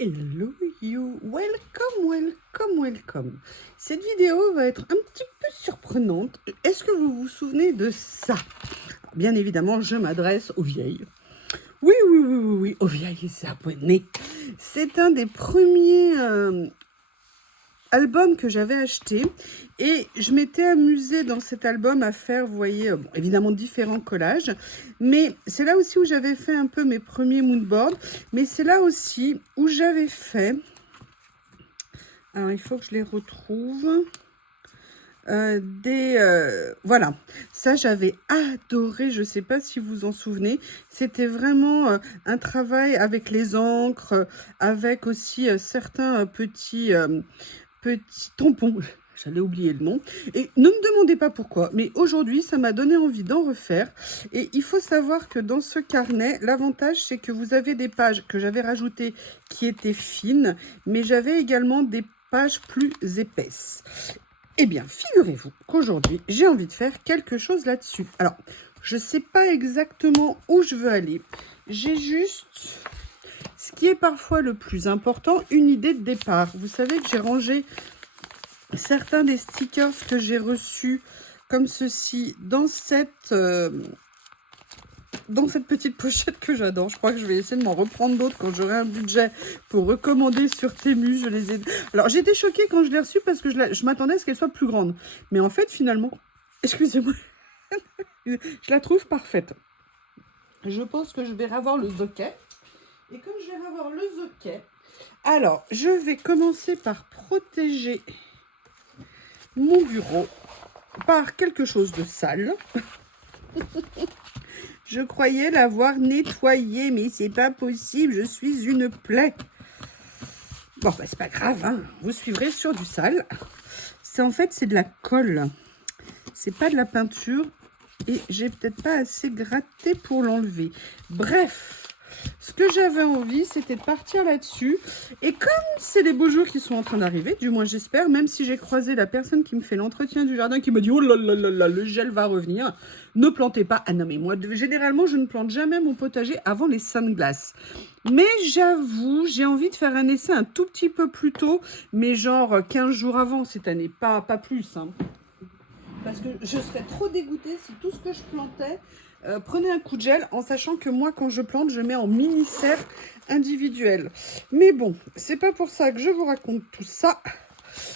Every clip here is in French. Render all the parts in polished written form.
Hello you, welcome, welcome, welcome. Cette vidéo va être un petit peu surprenante. Est-ce que vous vous souvenez de ça? Bien évidemment, je m'adresse aux vieilles. Oui, oui, oui, oui, oui, aux vieilles abonnées. C'est un des premiers album que j'avais acheté et je m'étais amusée dans cet album à faire, vous voyez, bon, évidemment différents collages, mais c'est là aussi où j'avais fait un peu mes premiers moodboards, mais c'est là aussi où j'avais fait, alors il faut que je les retrouve, voilà, ça j'avais adoré, je sais pas si vous en souvenez, c'était vraiment un travail avec les encres, avec aussi certains petits tampons, j'allais oublier le nom, et ne me demandez pas pourquoi, mais aujourd'hui ça m'a donné envie d'en refaire. Et il faut savoir que dans ce carnet, l'avantage c'est que vous avez des pages que j'avais rajoutées qui étaient fines, mais j'avais également des pages plus épaisses. Eh bien, figurez-vous qu'aujourd'hui, j'ai envie de faire quelque chose là-dessus. Alors, je ne sais pas exactement où je veux aller. J'ai juste, ce qui est parfois le plus important, une idée de départ. Vous savez que j'ai rangé certains des stickers que j'ai reçus comme ceci dans cette petite pochette que j'adore. Je crois que je vais essayer de m'en reprendre d'autres quand j'aurai un budget pour recommander sur Temu. Je les ai... Alors, j'ai été choquée quand je l'ai reçue parce que je m'attendais à ce qu'elle soit plus grande. Mais en fait, finalement, excusez-moi, je la trouve parfaite. Je pense que je vais avoir le zoquet. Et comme je vais avoir le zoquet, alors, je vais commencer par protéger mon bureau par quelque chose de sale. Je croyais l'avoir nettoyé, mais c'est pas possible, je suis une plaie. Bon, bah, c'est pas grave, hein. Vous suivrez sur du sale. En fait, c'est de la colle. C'est pas de la peinture. Et j'ai peut-être pas assez gratté pour l'enlever. Bref, ce que j'avais envie, c'était de partir là-dessus. Et comme c'est les beaux jours qui sont en train d'arriver, du moins j'espère, même si j'ai croisé la personne qui me fait l'entretien du jardin, qui m'a dit « Oh là là là là, le gel va revenir, ne plantez pas ». Ah non, mais moi, généralement, je ne plante jamais mon potager avant les sunglasses. Mais j'avoue, j'ai envie de faire un essai un tout petit peu plus tôt, mais genre 15 jours avant cette année, pas plus, hein. Parce que je serais trop dégoûtée si tout ce que je plantais prenait un coup de gel, en sachant que moi, quand je plante, je mets en mini-serre individuelle. Mais bon, c'est pas pour ça que je vous raconte tout ça.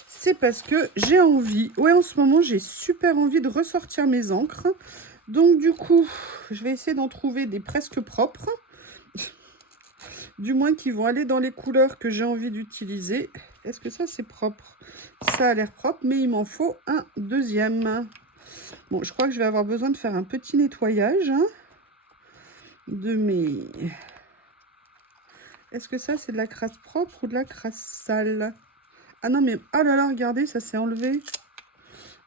C'est parce que j'ai envie, ouais, en ce moment, j'ai super envie de ressortir mes encres. Donc du coup, je vais essayer d'en trouver des presque propres. Du moins qui vont aller dans les couleurs que j'ai envie d'utiliser. Est-ce que ça, c'est propre? Ça a l'air propre, mais il m'en faut un deuxième. Bon, je crois que je vais avoir besoin de faire un petit nettoyage de mes... Est-ce que ça, c'est de la crasse propre ou de la crasse sale? Ah non, mais... Oh là là, regardez, ça s'est enlevé.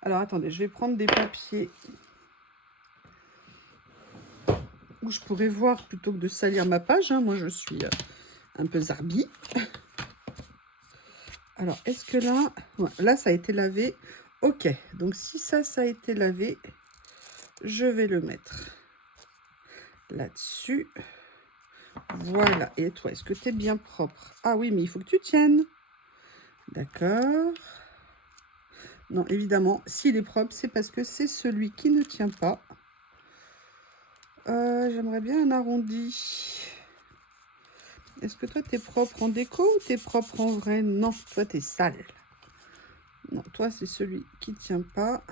Alors, attendez, je vais prendre des papiers où je pourrais voir plutôt que de salir ma page. Moi, je suis un peu zarbi. Alors, est-ce que là... Ouais, là, ça a été lavé. Ok, donc si ça a été lavé, je vais le mettre là-dessus. Voilà. Et toi, est-ce que tu es bien propre? Ah oui, mais il faut que tu tiennes. D'accord. Non, évidemment, s'il est propre, c'est parce que c'est celui qui ne tient pas. J'aimerais bien un arrondi. Est-ce que toi, tu es propre en déco ou tu es propre en vrai? Non, toi, tu es sale. Non, toi, c'est celui qui ne tient pas.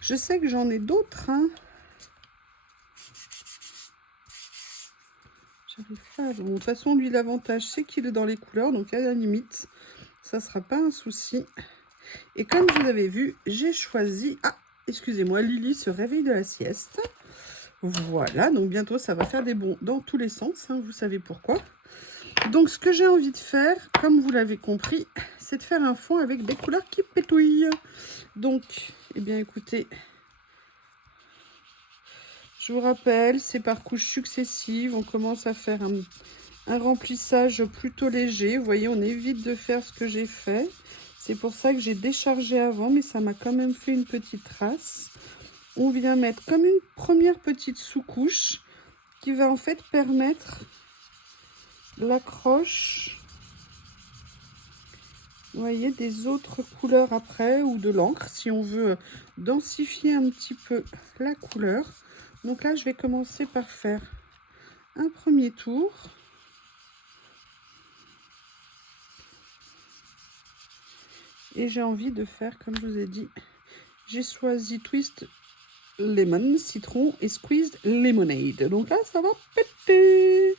Je sais que j'en ai d'autres, hein. J'arrive pas. Bon, de toute façon, lui, l'avantage, c'est qu'il est dans les couleurs. Donc, à la limite, ça ne sera pas un souci. Et comme vous avez vu, j'ai choisi... Ah, excusez-moi, Lily se réveille de la sieste. Voilà, donc bientôt, ça va faire des bonds dans tous les sens. Hein, vous savez pourquoi. Donc, ce que j'ai envie de faire, comme vous l'avez compris, c'est de faire un fond avec des couleurs qui pétouillent. Donc, eh bien, écoutez... Je vous rappelle, c'est par couches successives. On commence à faire un remplissage plutôt léger. Vous voyez, on évite de faire ce que j'ai fait. C'est pour ça que j'ai déchargé avant, mais ça m'a quand même fait une petite trace. On vient mettre comme une première petite sous-couche qui va en fait permettre l'accroche Vous voyez, des autres couleurs après, ou de l'encre, si on veut densifier un petit peu la couleur. Donc là, je vais commencer par faire un premier tour. Et j'ai envie de faire, comme je vous ai dit, j'ai choisi Twist Lemon, citron et Squeezed Lemonade. Donc là, ça va péter.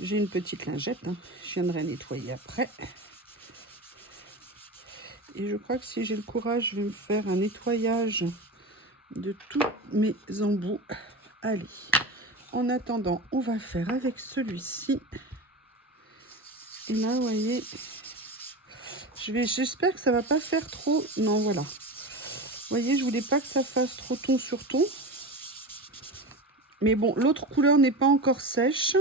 J'ai une petite lingette, hein. Je viendrai nettoyer après. Et je crois que si j'ai le courage, je vais me faire un nettoyage de tous mes embouts. Allez, en attendant, on va faire avec celui-ci. Et là, vous voyez, j'espère que ça va pas faire trop. Non, voilà. Vous voyez, je voulais pas que ça fasse trop ton sur ton. Mais bon, l'autre couleur n'est pas encore sèche.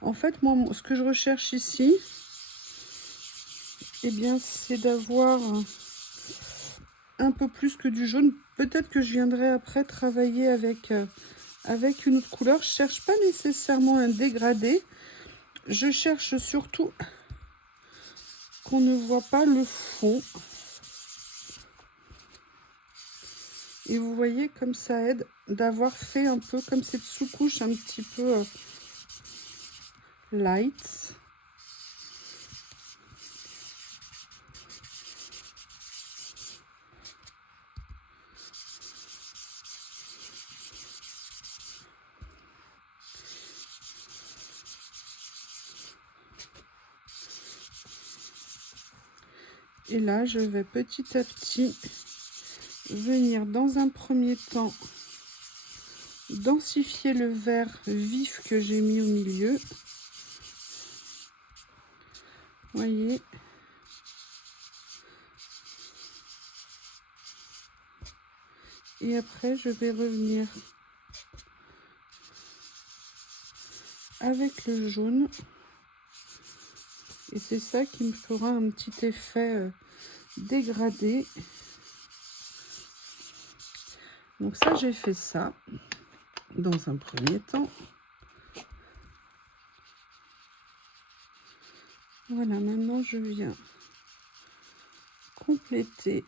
En fait, moi, ce que je recherche ici, eh bien, c'est d'avoir un peu plus que du jaune. Peut-être que je viendrai après travailler avec, avec une autre couleur. Je cherche pas nécessairement un dégradé. Je cherche surtout qu'on ne voit pas le fond. Et vous voyez comme ça aide d'avoir fait un peu comme cette sous-couche un petit peu light. Et là, je vais petit à petit venir dans un premier temps densifier le vert vif que j'ai mis au milieu. Voyez. Et après, je vais revenir avec le jaune. Et c'est ça qui me fera un petit effet dégradé. Donc ça, j'ai fait ça dans un premier temps. Voilà, maintenant je viens compléter.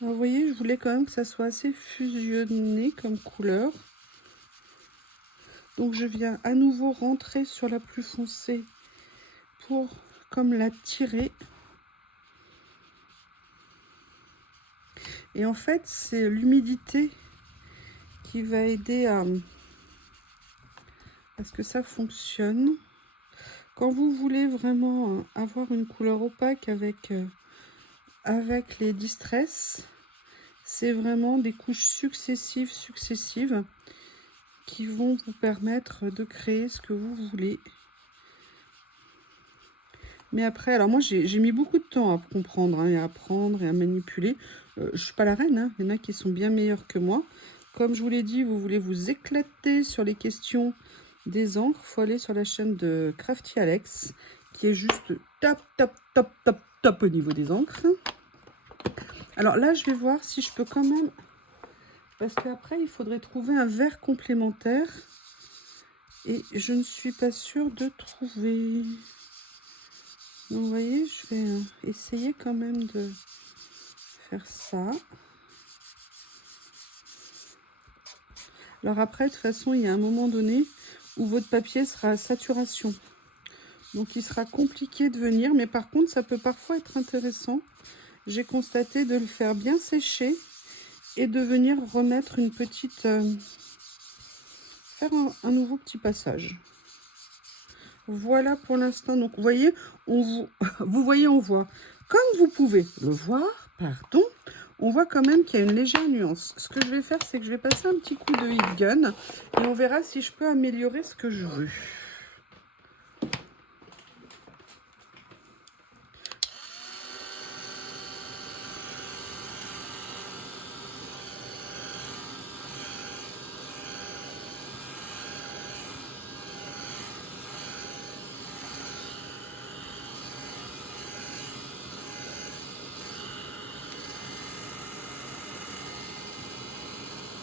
Alors, vous voyez, je voulais quand même que ça soit assez fusionné comme couleur. Donc je viens à nouveau rentrer sur la plus foncée pour comme la tirer. Et en fait, c'est l'humidité qui va aider à ce que ça fonctionne. Quand vous voulez vraiment avoir une couleur opaque avec, avec les Distress, c'est vraiment des couches successives qui vont vous permettre de créer ce que vous voulez. Mais après, alors moi j'ai mis beaucoup de temps à comprendre hein, et à apprendre et à manipuler. Je suis pas la reine, hein. Il y en a qui sont bien meilleurs que moi. Comme je vous l'ai dit, vous voulez vous éclater sur les questions des encres, il faut aller sur la chaîne de Crafty Alex, qui est juste top au niveau des encres. Alors là, je vais voir si je peux quand même, parce qu'après, il faudrait trouver un vert complémentaire. Et je ne suis pas sûre de trouver. Donc, vous voyez, je vais essayer quand même de faire ça. Alors après, de toute façon, il y a un moment donné où votre papier sera à saturation. Donc, il sera compliqué de venir. Mais par contre, ça peut parfois être intéressant. J'ai constaté de le faire bien sécher et de venir remettre une petite... faire un nouveau petit passage. Voilà pour l'instant. Donc, vous voyez, on voit. Comme vous pouvez le voir, pardon, on voit quand même qu'il y a une légère nuance. Ce que je vais faire, c'est que je vais passer un petit coup de heat gun et on verra si je peux améliorer ce que je veux.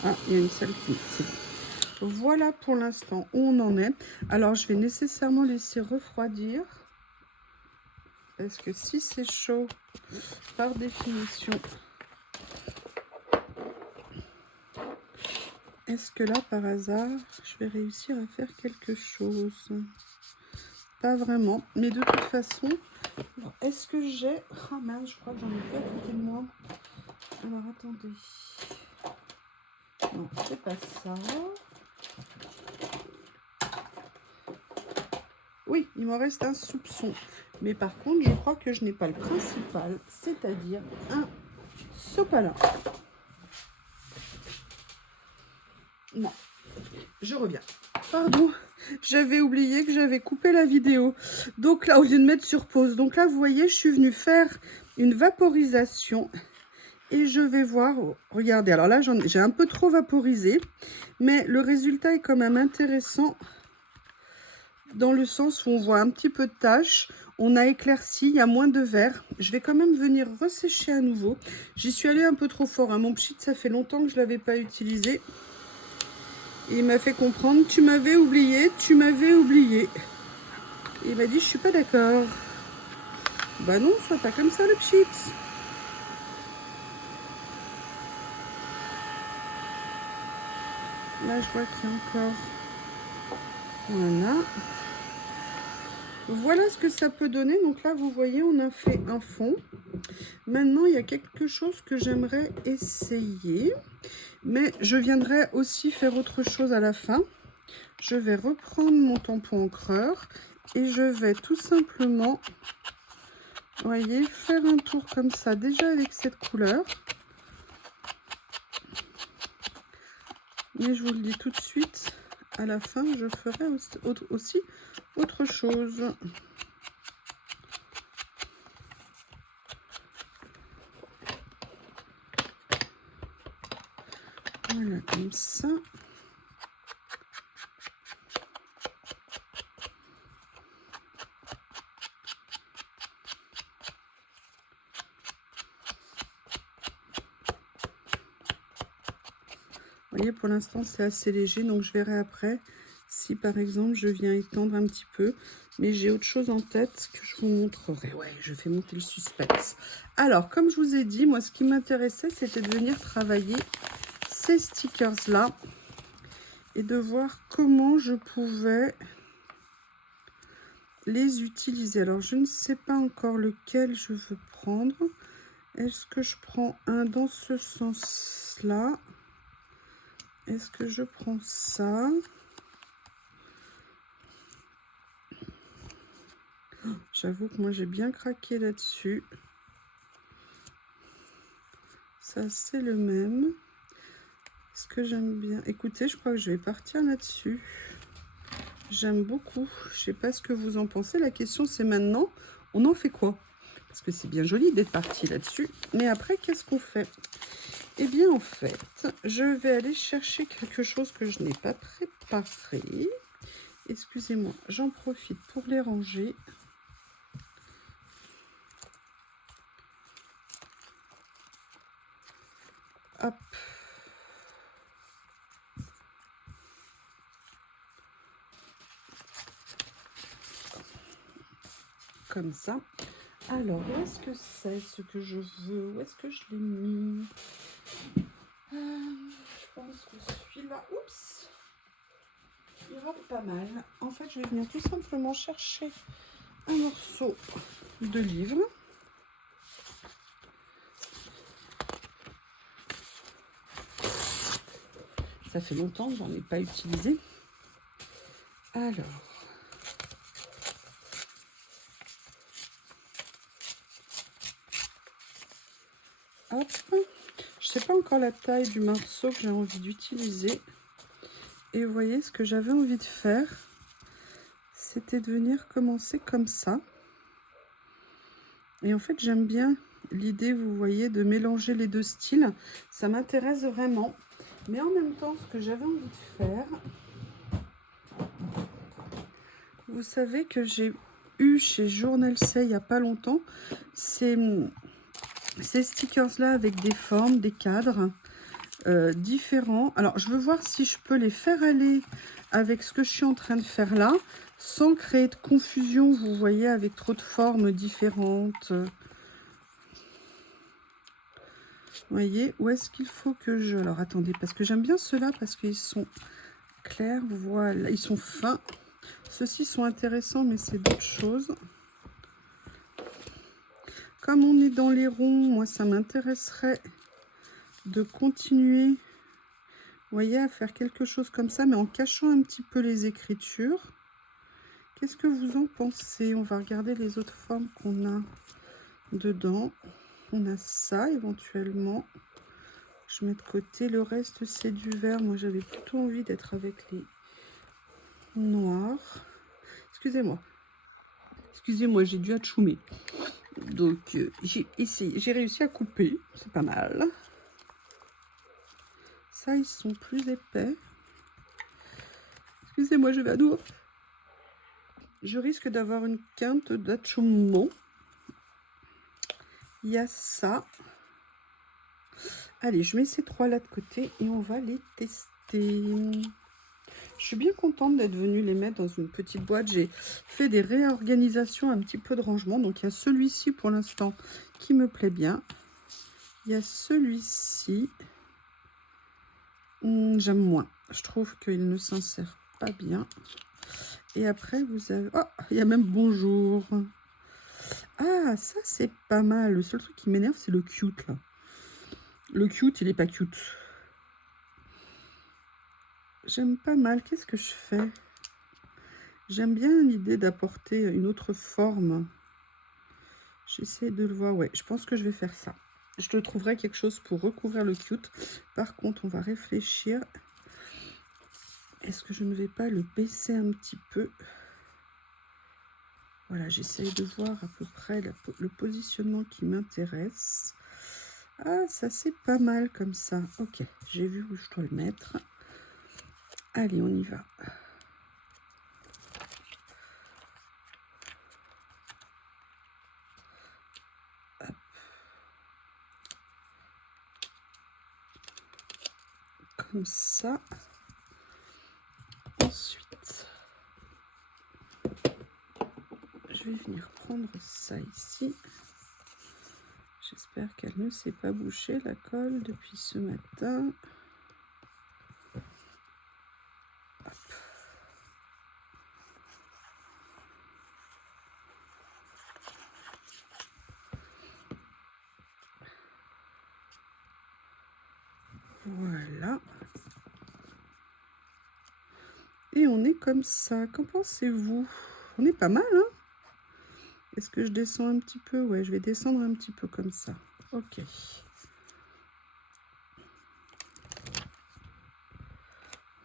Ah, il y a une saleté. C'est bon. Voilà pour l'instant où on en est. Alors, je vais nécessairement laisser refroidir. Parce que si c'est chaud, par définition, est-ce que là, par hasard, je vais réussir à faire quelque chose? Pas vraiment. Mais de toute façon, est-ce que j'ai... Ah mince, je crois que j'en ai pas à côté de moi. Alors, attendez. Non, c'est pas ça. Oui, il me reste un soupçon. Mais par contre, je crois que je n'ai pas le principal, c'est-à-dire un sopalin. Non, je reviens. Pardon, j'avais oublié que j'avais coupé la vidéo. Donc là, au lieu de mettre sur pause. Donc là, vous voyez, je suis venue faire une vaporisation. Et je vais voir, regardez, alors là, j'ai un peu trop vaporisé. Mais le résultat est quand même intéressant. Dans le sens où on voit un petit peu de taches, on a éclairci, il y a moins de vert. Je vais quand même venir ressécher à nouveau. J'y suis allée un peu trop fort, hein. Mon pchit, ça fait longtemps que je ne l'avais pas utilisé. Et il m'a fait comprendre, tu m'avais oublié, tu m'avais oublié. Et il m'a dit, je suis pas d'accord. Bah non, sois pas comme ça le pchit. Là, je vois qu'il y a encore... Voilà. Voilà ce que ça peut donner. Donc là, vous voyez, on a fait un fond. Maintenant, il y a quelque chose que j'aimerais essayer. Mais je viendrai aussi faire autre chose à la fin. Je vais reprendre mon tampon encreur. Et je vais tout simplement, vous voyez, faire un tour comme ça. Déjà avec cette couleur. Mais je vous le dis tout de suite. À la fin, je ferai aussi autre chose. Voilà, comme ça. Vous voyez, pour l'instant, c'est assez léger, donc je verrai après si, par exemple, je viens étendre un petit peu. Mais j'ai autre chose en tête que je vous montrerai. Ouais, je fais monter le suspense. Alors, comme je vous ai dit, moi, ce qui m'intéressait, c'était de venir travailler ces stickers-là et de voir comment je pouvais les utiliser. Alors, je ne sais pas encore lequel je veux prendre. Est-ce que je prends un dans ce sens-là? Est-ce que je prends ça? J'avoue que moi, j'ai bien craqué là-dessus. Ça, c'est le même. Ce que j'aime bien... Écoutez, je crois que je vais partir là-dessus. J'aime beaucoup. Je sais pas ce que vous en pensez. La question, c'est maintenant, on en fait quoi? Parce que c'est bien joli d'être parti là-dessus. Mais après, qu'est-ce qu'on fait? Eh bien, en fait, je vais aller chercher quelque chose que je n'ai pas préparé. Excusez-moi, j'en profite pour les ranger. Hop. Comme ça. Alors, où est-ce que c'est ce que je veux? Où est-ce que je l'ai mis? Je pense que celui-là, oups, ira pas mal. En fait, je vais venir tout simplement chercher un morceau de livre. Ça fait longtemps que j'en ai pas utilisé. Alors, hop, je sais pas encore la taille du morceau que j'ai envie d'utiliser. Et vous voyez, ce que j'avais envie de faire, c'était de venir commencer comme ça. Et en fait, j'aime bien l'idée, vous voyez, de mélanger les deux styles. Ça m'intéresse vraiment. Mais en même temps, ce que j'avais envie de faire, vous savez que j'ai eu chez Journal Say il n'y a pas longtemps, ces stickers-là avec des formes, des cadres. différents. Alors, je veux voir si je peux les faire aller avec ce que je suis en train de faire là, sans créer de confusion, vous voyez, avec trop de formes différentes. Vous voyez, où est-ce qu'il faut que je... Alors, attendez, parce que j'aime bien ceux-là, parce qu'ils sont clairs, voilà, ils sont fins. Ceux-ci sont intéressants, mais c'est d'autres choses. Comme on est dans les ronds, moi, ça m'intéresserait de continuer, vous voyez, à faire quelque chose comme ça, mais en cachant un petit peu les écritures. Qu'est-ce que vous en pensez? On va regarder les autres formes qu'on a dedans. On a ça, éventuellement. Je mets de côté. Le reste, c'est du vert. Moi, j'avais plutôt envie d'être avec les noirs. Excusez-moi. Excusez-moi, j'ai dû atchoumer. Donc, j'ai essayé. J'ai réussi à couper. C'est pas mal. Ça, ils sont plus épais. Excusez-moi, je vais à nouveau. Je risque d'avoir une quinte d'atchoumement. Il y a ça. Allez, je mets ces trois-là de côté et on va les tester. Je suis bien contente d'être venue les mettre dans une petite boîte. J'ai fait des réorganisations, un petit peu de rangement. Donc, il y a celui-ci pour l'instant qui me plaît bien. Il y a celui-ci. J'aime moins. Je trouve qu'il ne s'insère pas bien. Et après, vous avez... Oh, il y a même bonjour. Ah, ça, c'est pas mal. Le seul truc qui m'énerve, c'est le cute, là. Le cute, il est pas cute. J'aime pas mal. Qu'est-ce que je fais? J'aime bien l'idée d'apporter une autre forme. J'essaie de le voir. Ouais, je pense que je vais faire ça. Je te trouverai quelque chose pour recouvrir le cute. Par contre, on va réfléchir. Est-ce que je ne vais pas le baisser un petit peu? Voilà, j'essaie de voir à peu près le positionnement qui m'intéresse. Ah, ça c'est pas mal comme ça. Ok, j'ai vu où je dois le mettre. Allez, on y va. Hop. Comme ça. Ensuite, je vais venir prendre ça ici. J'espère qu'elle ne s'est pas bouchée la colle depuis ce matin. Hop. Voilà. Et on est comme ça. Qu'en pensez-vous? On est pas mal, hein? Est-ce que je descends un petit peu? Ouais, je vais descendre un petit peu comme ça. Ok.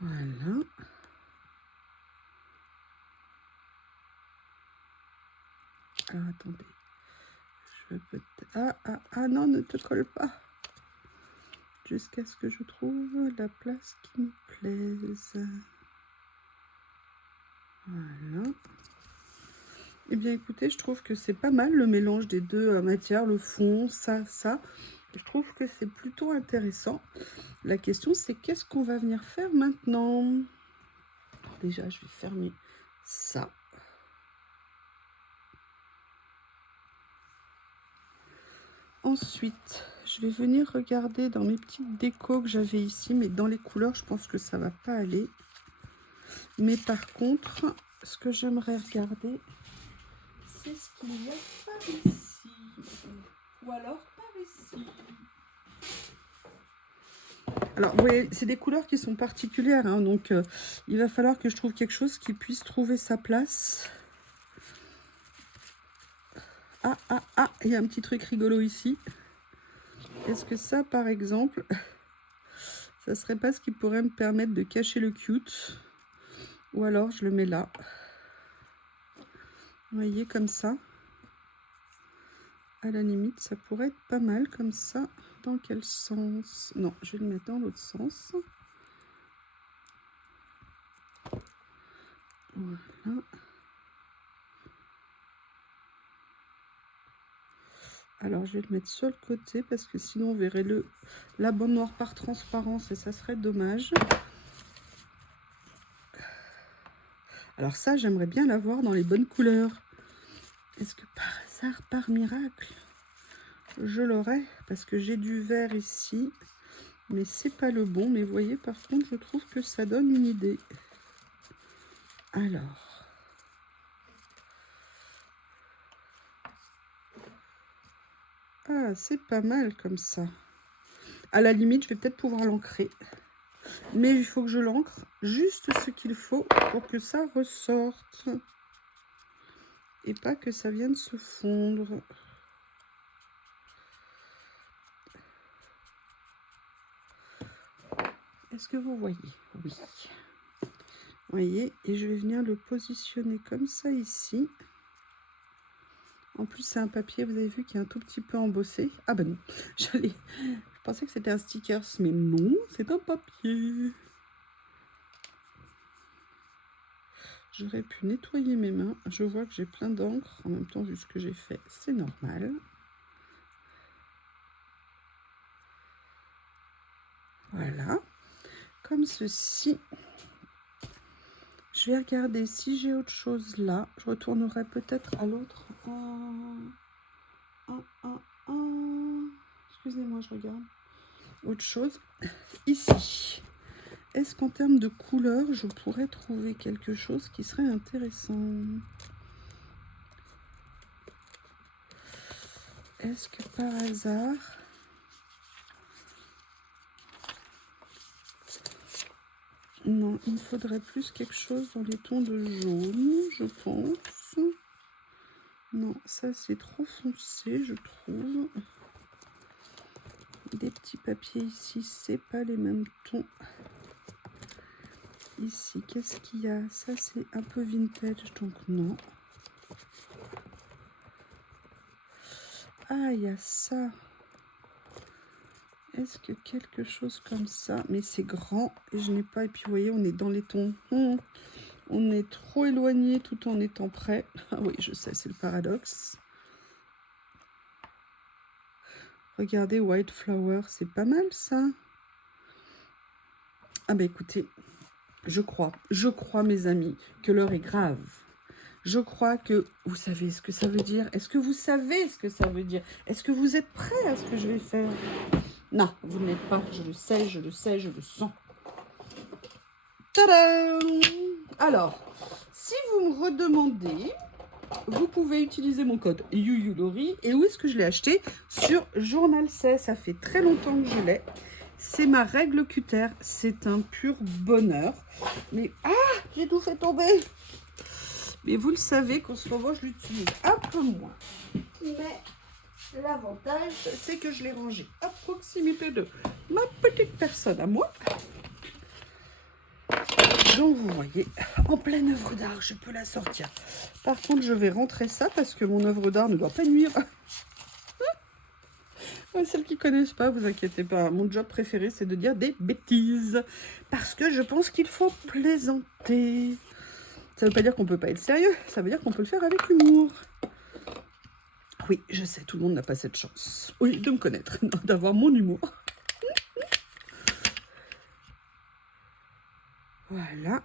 Voilà. Alors, attendez. Je vais peut-être... Ah, non, ne te colle pas. Jusqu'à ce que je trouve la place qui me plaise. Voilà. Eh bien, écoutez, je trouve que c'est pas mal le mélange des deux matières, le fond, ça. Je trouve que c'est plutôt intéressant. La question, c'est qu'est-ce qu'on va venir faire maintenant? Alors déjà, je vais fermer ça. Ensuite, je vais venir regarder dans mes petites décos que j'avais ici, mais dans les couleurs, je pense que ça va pas aller. Mais par contre, ce que j'aimerais regarder, c'est ce qu'il y a par ici. Ou alors par ici. Alors, vous voyez, c'est des couleurs qui sont particulières, hein, donc il va falloir que je trouve quelque chose qui puisse trouver sa place. Ah, il y a un petit truc rigolo ici. Est-ce que ça, par exemple, ça serait pas ce qui pourrait me permettre de cacher le cute? Ou alors, je le mets là. Vous voyez, comme ça. À la limite, ça pourrait être pas mal comme ça. Dans quel sens? Non, je vais le mettre dans l'autre sens. Voilà. Alors, je vais le mettre sur le côté parce que sinon, on verrait la bande noire par transparence et ça serait dommage. Alors ça, j'aimerais bien l'avoir dans les bonnes couleurs. Est-ce que par hasard, par miracle, je l'aurai? Parce que j'ai du vert ici, mais c'est pas le bon. Mais vous voyez, par contre, je trouve que ça donne une idée. Alors... Ah, c'est pas mal comme ça. À la limite, je vais peut-être pouvoir l'ancrer. Mais il faut que je l'ancre juste ce qu'il faut pour que ça ressorte. Et pas que ça vienne se fondre. Est-ce que vous voyez? Oui. Vous voyez, et je vais venir le positionner comme ça ici. En plus, c'est un papier, vous avez vu, qui est un tout petit peu embossé. Ah ben non, je pensais que c'était un sticker, mais non, c'est un papier. J'aurais pu nettoyer mes mains. Je vois que j'ai plein d'encre. En même temps, vu ce que j'ai fait, c'est normal. Voilà. Comme ceci. Je vais regarder si j'ai autre chose là. Je retournerai peut-être à l'autre. Excusez-moi, je regarde. Autre chose. Ici. Est-ce qu'en termes de couleur, je pourrais trouver quelque chose qui serait intéressant? Est-ce que par hasard... Non, il me faudrait plus quelque chose dans les tons de jaune, je pense. Non, ça c'est trop foncé, je trouve. Des petits papiers ici, c'est pas les mêmes tons. Ici, qu'est-ce qu'il y a? Ça c'est un peu vintage, donc non. Ah, il y a ça. Est-ce que quelque chose comme ça? Mais c'est grand et je n'ai pas... Et puis vous voyez, on est dans les tons. On est trop éloigné tout en étant près. Ah oui, je sais, c'est le paradoxe. Regardez, White Flower, c'est pas mal ça. Ah ben écoutez, je crois mes amis, que l'heure est grave. Je crois que vous savez ce que ça veut dire. Est-ce que vous savez ce que ça veut dire? Est-ce que vous êtes prêts à ce que je vais faire? Non, vous ne l'êtes pas. Je le sais, je le sais, je le sens. Tadam! Alors, si vous me redemandez, vous pouvez utiliser mon code YuYuLori. Et où est-ce que je l'ai acheté? Sur Journal C. Ça fait très longtemps que je l'ai. C'est ma règle cutter. C'est un pur bonheur. Mais, ah, j'ai tout fait tomber. Mais vous le savez qu'en ce moment, je l'utilise un peu moins. Mais l'avantage, c'est que je l'ai rangé à proximité de ma petite personne à moi. Donc, vous voyez, en pleine œuvre d'art, je peux la sortir. Par contre, je vais rentrer ça parce que mon œuvre d'art ne doit pas nuire. Celles qui ne connaissent pas, vous inquiétez pas. Mon job préféré, c'est de dire des bêtises. Parce que je pense qu'il faut plaisanter. Ça ne veut pas dire qu'on ne peut pas être sérieux. Ça veut dire qu'on peut le faire avec humour. Oui, je sais, tout le monde n'a pas cette chance. Oui, de me connaître, d'avoir mon humour. Voilà.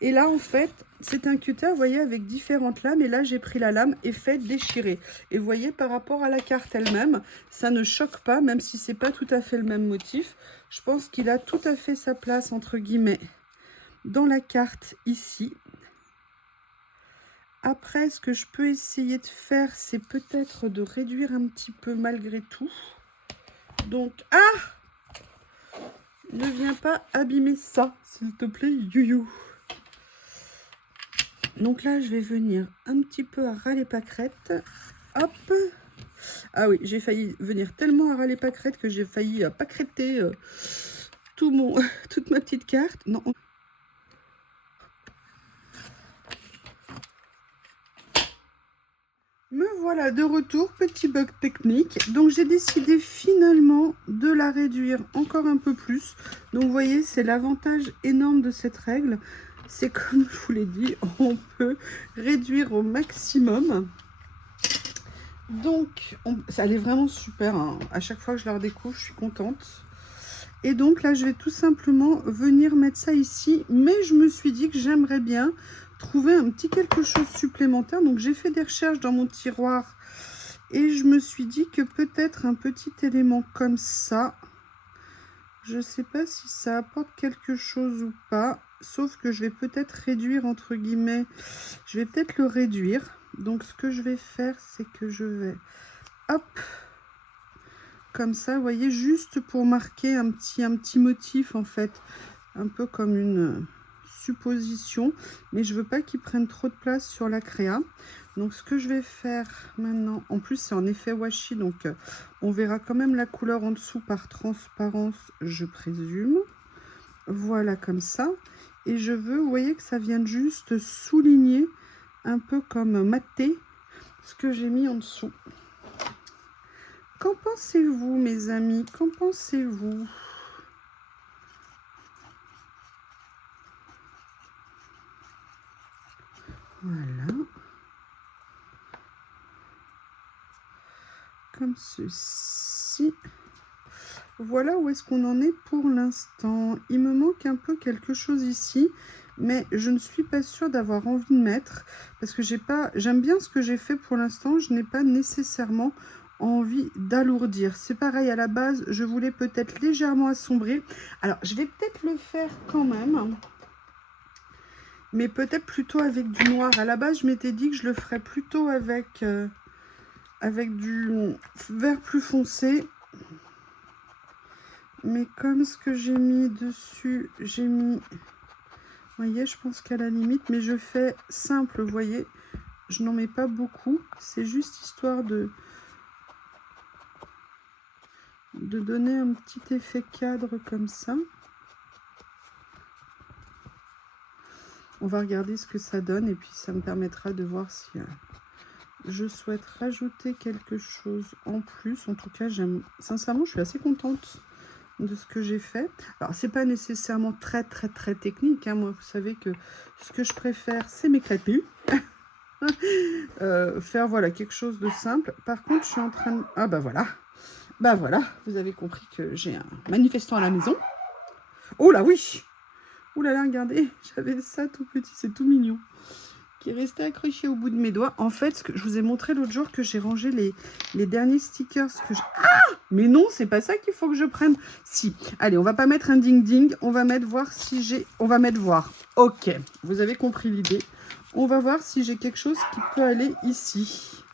Et là, en fait, c'est un cutter, vous voyez, avec différentes lames. Et là, j'ai pris la lame et fait déchirer. Et vous voyez, par rapport à la carte elle-même, ça ne choque pas, même si c'est pas tout à fait le même motif. Je pense qu'il a tout à fait sa place, entre guillemets, dans la carte ici. Après, ce que je peux essayer de faire, c'est peut-être de réduire un petit peu malgré tout. Donc, ah! Ne viens pas abîmer ça, s'il te plaît, Youyou. Donc là, je vais venir un petit peu à ras les pâquerettes. Hop. Ah oui, j'ai failli venir tellement à ras les pâquerettes que j'ai failli pâqueretter toute ma petite carte. Non. Me voilà de retour, petit bug technique. Donc j'ai décidé finalement de la réduire encore un peu plus. Donc vous voyez, c'est l'avantage énorme de cette règle. C'est comme je vous l'ai dit, on peut réduire au maximum. Donc, elle est vraiment super. Hein. À chaque fois que je la redécouvre, je suis contente. Et donc là, je vais tout simplement venir mettre ça ici. Mais je me suis dit que j'aimerais bien trouver un petit quelque chose supplémentaire. Donc, j'ai fait des recherches dans mon tiroir. Et je me suis dit que peut-être un petit élément comme ça, je ne sais pas si ça apporte quelque chose ou pas. Sauf que je vais peut-être réduire, entre guillemets, je vais peut-être le réduire. Donc ce que je vais faire, c'est que je vais, hop, comme ça, vous voyez, juste pour marquer un petit motif en fait. Un peu comme une supposition, mais je veux pas qu'il prenne trop de place sur la créa. Donc ce que je vais faire maintenant, en plus c'est en effet washi, donc on verra quand même la couleur en dessous par transparence, je présume. Voilà, comme ça. Et je veux, vous voyez, que ça vienne juste souligner, un peu comme mater, ce que j'ai mis en dessous. Qu'en pensez-vous, mes amis? Qu'en pensez-vous? Voilà. Comme ceci. Voilà où est-ce qu'on en est pour l'instant. Il me manque un peu quelque chose ici, mais je ne suis pas sûre d'avoir envie de mettre, parce que j'aime bien ce que j'ai fait pour l'instant, je n'ai pas nécessairement envie d'alourdir. C'est pareil, à la base, je voulais peut-être légèrement assombrir. Alors, je vais peut-être le faire quand même, mais peut-être plutôt avec du noir. À la base, je m'étais dit que je le ferais plutôt avec du vert plus foncé. Mais comme ce que j'ai mis dessus, j'ai mis... Vous voyez, je pense qu'à la limite, mais je fais simple, vous voyez. Je n'en mets pas beaucoup. C'est juste histoire de donner un petit effet cadre comme ça. On va regarder ce que ça donne et puis ça me permettra de voir si je souhaite rajouter quelque chose en plus. En tout cas, sincèrement, je suis assez contente de ce que j'ai fait. Alors, c'est pas nécessairement très technique. Hein. Moi, vous savez que ce que je préfère, c'est m'éclater. Faire, voilà, quelque chose de simple. Par contre, je suis en train de... Ah, bah voilà. Bah voilà, vous avez compris que j'ai un manifestant à la maison. Oh là, oui. Ouh là là, regardez, j'avais ça tout petit, c'est tout mignon, qui est resté accroché au bout de mes doigts. En fait, ce que je vous ai montré l'autre jour, que j'ai rangé les derniers stickers. Ah, mais non, c'est pas ça qu'il faut que je prenne. Si, allez, on va pas mettre un ding-ding, on va mettre voir si j'ai... On va mettre voir. Ok, vous avez compris l'idée. On va voir si j'ai quelque chose qui peut aller ici.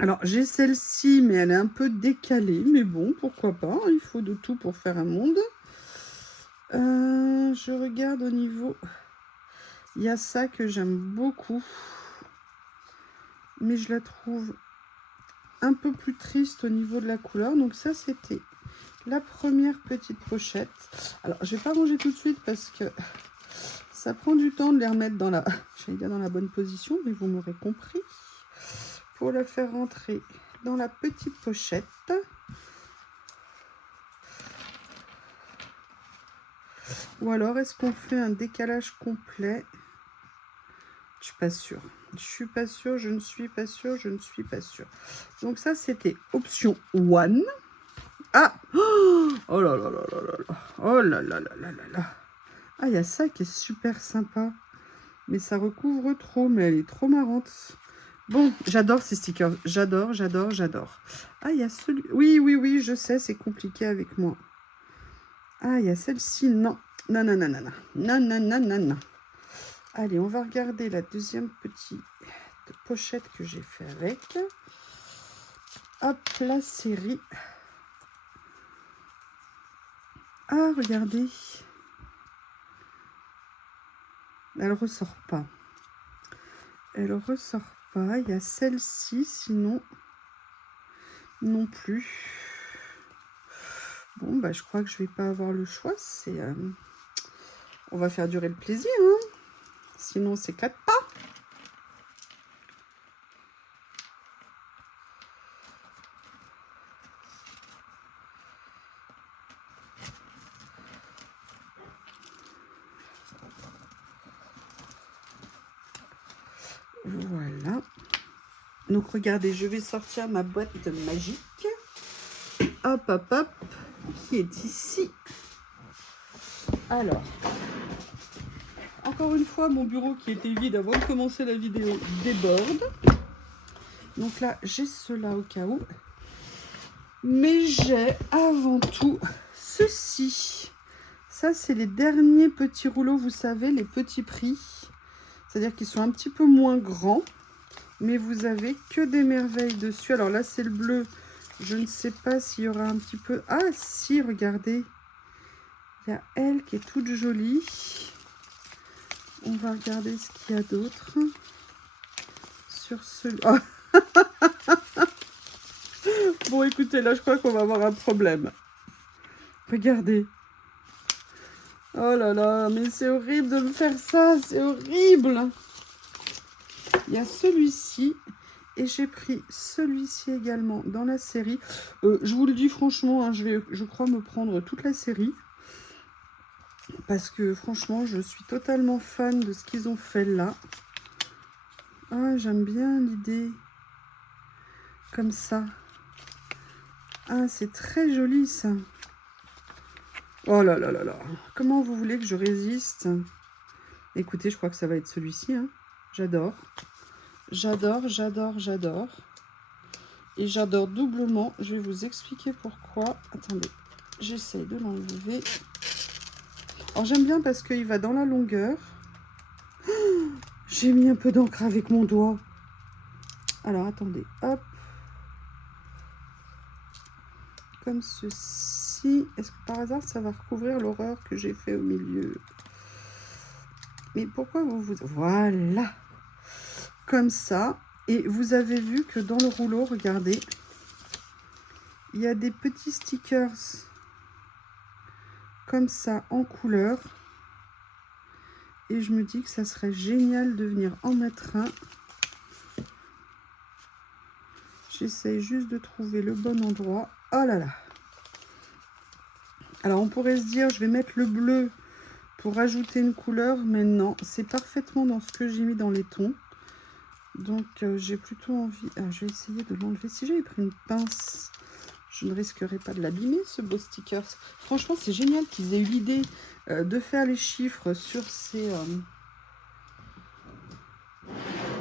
Alors, j'ai celle-ci, mais elle est un peu décalée. Mais bon, pourquoi pas, il faut de tout pour faire un monde. Je regarde au niveau... Il y a ça que j'aime beaucoup. Mais je la trouve un peu plus triste au niveau de la couleur. Donc ça, c'était la première petite pochette. Alors, je vais pas ranger tout de suite parce que ça prend du temps de les remettre dans la... J'allais dire dans la bonne position, mais vous m'aurez compris. Pour la faire rentrer dans la petite pochette. Ou alors, est-ce qu'on fait un décalage complet? Je suis pas sûre. Je suis pas sûre, je ne suis pas sûre, je ne suis pas sûre. Donc ça, c'était option 1. Ah! Oh là là là là là là. Oh là là là là là là. Ah, il y a ça qui est super sympa. Mais ça recouvre trop, mais elle est trop marrante. Bon, j'adore ces stickers. J'adore, j'adore, j'adore. Ah, il y a celui... Oui, oui, oui, je sais, c'est compliqué avec moi. Ah, il y a celle-ci. Non. Non, non, non, non, non. Non, non, non, non, non. Allez, on va regarder la deuxième petite pochette que j'ai fait avec. Hop, la série. Ah, regardez. Elle ressort pas. Elle ressort pas. Il y a celle-ci, sinon non plus. Bon, bah, je crois que je vais pas avoir le choix. C'est, on va faire durer le plaisir. Hein. Sinon, on s'éclate pas. Voilà. Donc regardez, je vais sortir ma boîte magique. Hop, hop, hop, qui est ici. Alors, encore une fois, mon bureau qui était vide avant de commencer la vidéo déborde. Donc là, j'ai cela au cas où. Mais j'ai avant tout ceci. Ça, c'est les derniers petits rouleaux, vous savez, les petits prix. C'est-à-dire qu'ils sont un petit peu moins grands. Mais vous avez que des merveilles dessus. Alors là, c'est le bleu. Je ne sais pas s'il y aura un petit peu... Ah si, regardez. Il y a elle qui est toute jolie. On va regarder ce qu'il y a d'autre. Sur celui... Oh. Bon, écoutez, là, je crois qu'on va avoir un problème. Regardez. Oh là là, mais c'est horrible de me faire ça. C'est horrible. Il y a celui-ci. Et j'ai pris celui-ci également dans la série. Je vous le dis franchement, hein, je crois me prendre toute la série. Parce que franchement, je suis totalement fan de ce qu'ils ont fait là. Ah, j'aime bien l'idée. Comme ça. Ah, c'est très joli ça. Oh là là là là. Comment vous voulez que je résiste? Écoutez, je crois que ça va être celui-ci. Hein. J'adore. J'adore, j'adore, j'adore. Et j'adore doublement. Je vais vous expliquer pourquoi. Attendez, j'essaye de l'enlever. Alors j'aime bien parce qu'il va dans la longueur. Oh, j'ai mis un peu d'encre avec mon doigt. Alors attendez, hop. Comme ceci. Est-ce que par hasard ça va recouvrir l'horreur que j'ai fait au milieu? Mais pourquoi vous... Voilà. Comme ça. Et vous avez vu que dans le rouleau, regardez, il y a des petits stickers comme ça en couleur. Et je me dis que ça serait génial de venir en mettre un. J'essaye juste de trouver le bon endroit. Oh là là. Alors on pourrait se dire, je vais mettre le bleu pour ajouter une couleur. Mais non, c'est parfaitement dans ce que j'ai mis dans les tons. Donc j'ai plutôt envie... Ah, je vais essayer de l'enlever. Si j'avais pris une pince, je ne risquerais pas de l'abîmer, ce beau sticker. Franchement, c'est génial qu'ils aient eu l'idée de faire les chiffres sur ces...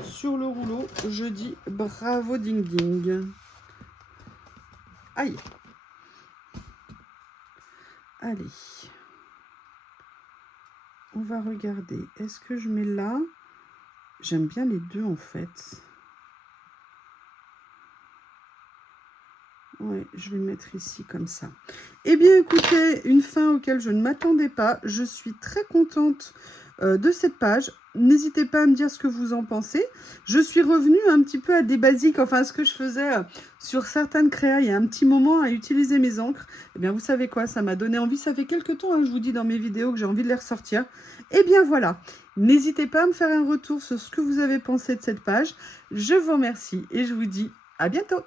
sur le rouleau. Je dis bravo ding ding. Aïe. Allez. On va regarder. Est-ce que je mets là? J'aime bien les deux en fait. Ouais, je vais le mettre ici comme ça. Eh bien, écoutez, une fin auquel je ne m'attendais pas. Je suis très contente de cette page. N'hésitez pas à me dire ce que vous en pensez. Je suis revenue un petit peu à des basiques, enfin, ce que je faisais sur certaines créas il y a un petit moment, à utiliser mes encres. Eh bien, vous savez quoi, ça m'a donné envie. Ça fait quelques temps, hein, je vous dis dans mes vidéos, que j'ai envie de les ressortir. Eh bien, voilà. N'hésitez pas à me faire un retour sur ce que vous avez pensé de cette page. Je vous remercie et je vous dis à bientôt.